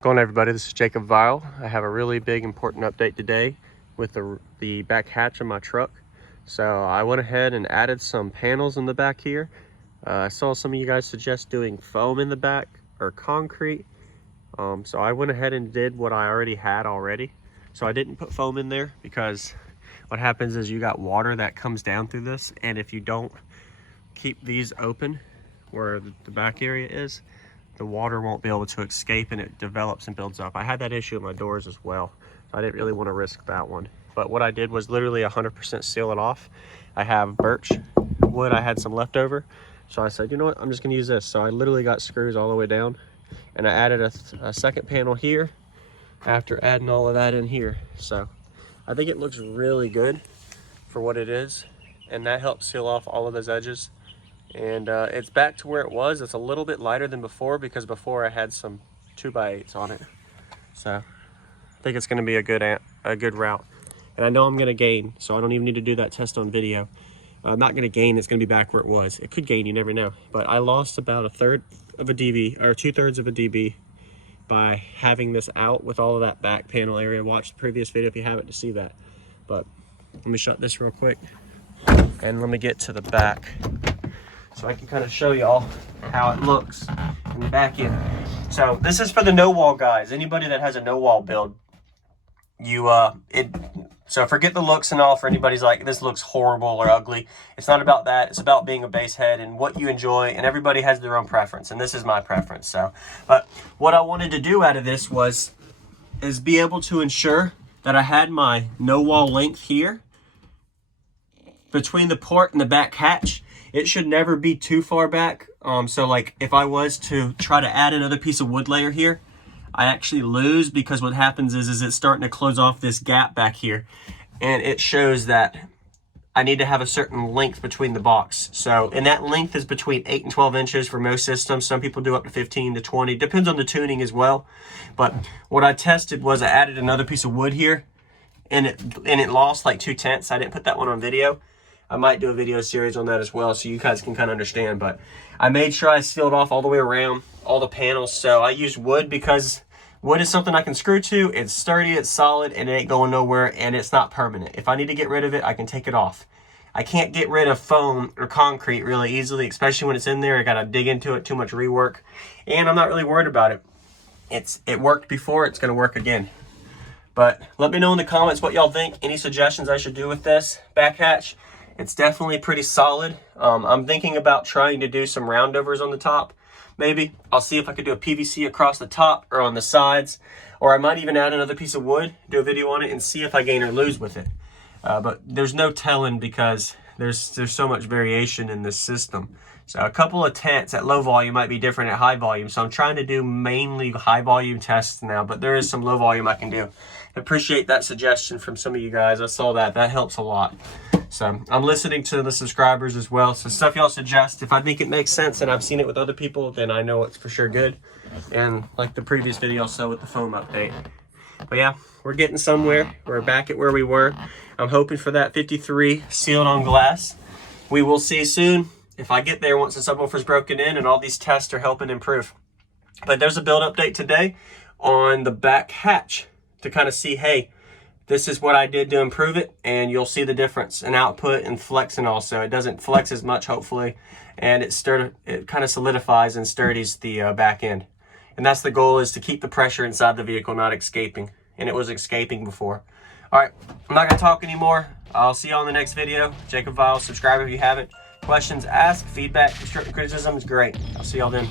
Going on, everybody, this is Jacob Vile. I have a really big important update today with the back hatch of my truck. So I went ahead and added some panels in the back here. I saw some of you guys suggest doing foam in the back or concrete. So I went ahead and did what I already had already. So I didn't put foam in there because what happens is you got water that comes down through this, and if you don't keep these open where the back area is, the water won't be able to escape and it develops and builds up. I had that issue with my doors as well, so I didn't really want to risk that one. But what I did was literally 100% seal it off. I have birch wood I had some left over, so I said, you know what, I'm just going to use this. So I literally got screws all the way down, and I added a second panel here after adding all of that in here. So I think it looks really good for what it is, and that helps seal off all of those edges. And it's back to where it was. It's a little bit lighter than before because before I had some 2x8s on it. So I think it's going to be a good route. And I know I'm going to gain, so I don't even need to do that test on video. I'm not going to gain. It's going to be back where it was. It could gain, you never know. But I lost about 1/3 of a dB, or 2/3 of a dB, by having this out with all of that back panel area. Watch the previous video if you haven't to see that. But let me shut this real quick, and let me get to the back, so I can kind of show y'all how it looks in the back end. So this is for the no wall guys. Anybody that has a no wall build, so forget the looks and all. For anybody's like, this looks horrible or ugly, it's not about that. It's about being a base head and what you enjoy, and everybody has their own preference, and this is my preference. So, but what I wanted to do out of this is be able to ensure that I had my no wall length here between the port and the back hatch. It should never be too far back. So like if I was to try to add another piece of wood layer here, I actually lose, because what happens is it's starting to close off this gap back here. And it shows that I need to have a certain length between the box. So, and that length is between 8 and 12 inches for most systems. Some people do up to 15 to 20. Depends on the tuning as well. But what I tested was I added another piece of wood here, and it lost like 2/10. I didn't put that one on video. I might do a video series on that as well, so you guys can kind of understand. But I made sure I sealed off all the way around all the panels. So I used wood because wood is something I can screw to. It's sturdy, it's solid, and it ain't going nowhere, and it's not permanent. If I need to get rid of it, I can take it off. I can't get rid of foam or concrete really easily, especially when it's in there. I gotta dig into it, too much rework, and I'm not really worried about it. It worked before, it's gonna work again. But let me know in the comments what y'all think. Any suggestions I should do with this back hatch? It's definitely pretty solid. I'm thinking about trying to do some roundovers on the top. Maybe I'll see if I could do a PVC across the top or on the sides, or I might even add another piece of wood, do a video on it, and see if I gain or lose with it. But there's no telling, because there's so much variation in this system. So a couple of tenths at low volume might be different at high volume. So I'm trying to do mainly high volume tests now, but there is some low volume I can do. I appreciate that suggestion from some of you guys. I saw that. That helps a lot. So I'm listening to the subscribers as well. So stuff y'all suggest, if I think it makes sense and I've seen it with other people, then I know it's for sure good. And like the previous video also with the foam update. But yeah, we're getting somewhere. We're back at where we were. I'm hoping for that 53 sealed on glass. We will see soon if I get there, once the subwoofer's broken in and all these tests are helping improve. But there's a build update today on the back hatch to kind of see, hey, this is what I did to improve it, and you'll see the difference in output and flex, and also it doesn't flex as much, hopefully, and it kind of solidifies and sturdies the back end. And that's the goal, is to keep the pressure inside the vehicle not escaping, and it was escaping before. All right, I'm not gonna talk anymore. I'll see you on the next video. Jacob Vile, subscribe if you haven't. Questions, ask. Feedback, constructive criticism is great. I'll see y'all then.